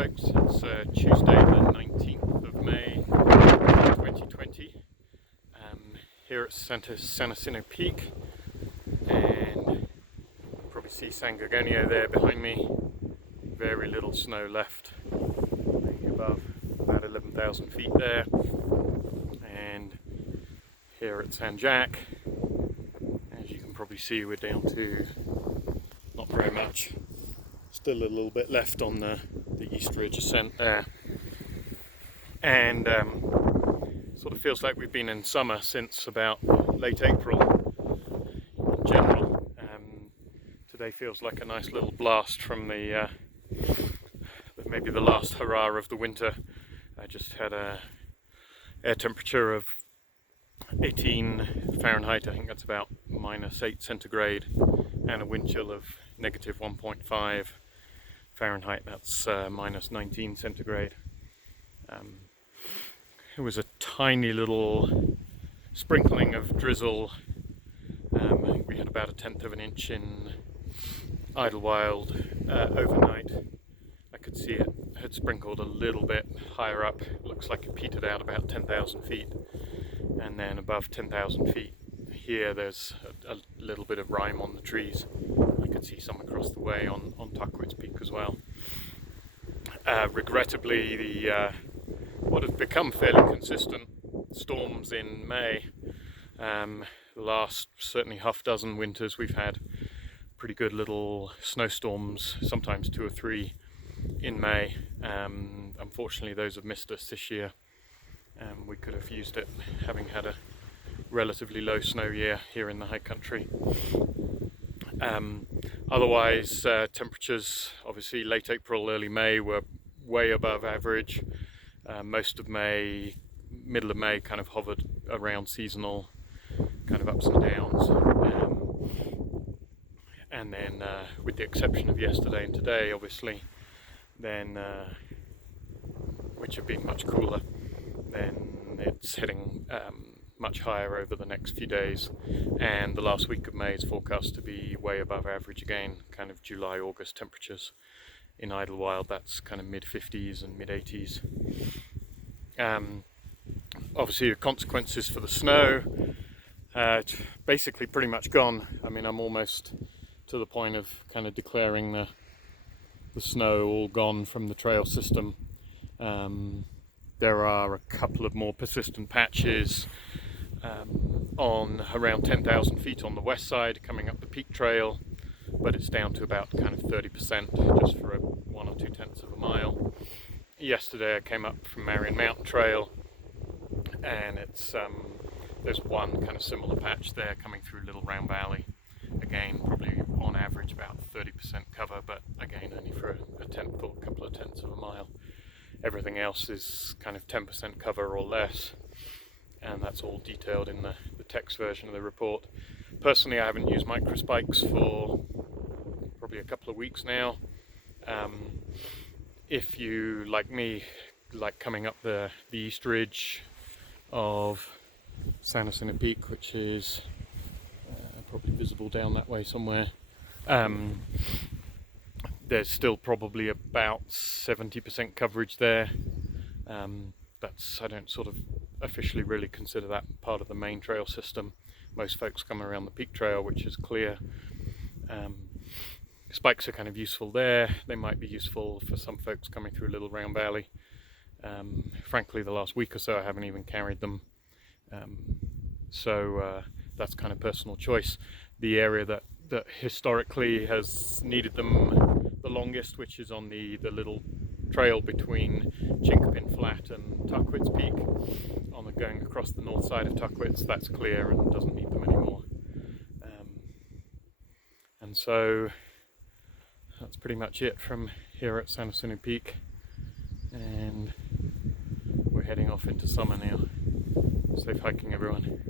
folks. It's Tuesday the 19th of May 2020 here at Jacinto Peak, and you probably see San Gorgonio there behind me. Very little snow left, above about 11,000 feet there. And here at San Jac, as you can probably see, we're down to not very much. Still a little bit left on the East Ridge ascent there, and sort of feels like we've been in summer since about late April in general. Today feels like a nice little blast from the maybe the last hurrah of the winter. I just had a air temperature of 18 Fahrenheit, I think that's about -8 centigrade, and a wind chill of -1.5 Fahrenheit, that's -19 centigrade. It was a tiny little sprinkling of drizzle. We had about 1/10 of an inch in Idlewild overnight. I could see it had sprinkled a little bit higher up. It looks like it petered out about 10,000 feet. And then above 10,000 feet here, there's a little bit of rime on the trees. I could see some across the way on Jacinto Peak as well. Regrettably, the what have become fairly consistent storms in May. The last certainly half dozen winters we've had pretty good little snowstorms, sometimes 2 or 3 in May. Unfortunately, those have missed us this year. We could have used it, having had a relatively low snow year here in the high country. Otherwise, temperatures obviously late April, early May were way above average. Most of May, middle of May, kind of hovered around seasonal kind of ups and downs. And then with the exception of yesterday and today, obviously, then which have been much cooler, then it's heading much higher over the next few days, and the last week of May is forecast to be way above average again, kind of July, August temperatures. In Idlewild, that's kind of mid-50s and mid-80s. Obviously the consequences for the snow, it's basically pretty much gone. I mean, I'm almost to the point of kind of declaring the snow all gone from the trail system. There are a couple of more persistent patches on around 10,000 feet on the west side coming up the Peak Trail, but it's down to about kind of 30% just for 1 or 2 tenths of a mile. Yesterday I came up from Marion Mountain Trail, and it's there's one kind of similar patch there coming through Little Round Valley. Again, probably on average about 30% cover, but again only for a tenth or a couple of tenths of a mile. Everything else is kind of 10% cover or less, and that's all detailed in the text version of the report. Personally, I haven't used microspikes for probably a couple of weeks now. If you, like me, like coming up the East Ridge of San Jacinto Peak, which is probably visible down that way somewhere, there's still probably about 70% coverage there. I don't sort of officially really consider that part of the main trail system. Most folks come around the Peak Trail, which is clear. Spikes are kind of useful there. They might be useful for some folks coming through Little Round Valley. Frankly, the last week or so I haven't even carried them. So that's kind of personal choice. The area that historically has needed them the longest, which is on the little trail between Chinkapin Flat and Jacinto Peak, going across the north side of Jacinto, that's clear and doesn't need them anymore. And so that's pretty much it from here at San Jacinto Peak, and we're heading off into summer now. Safe hiking, everyone.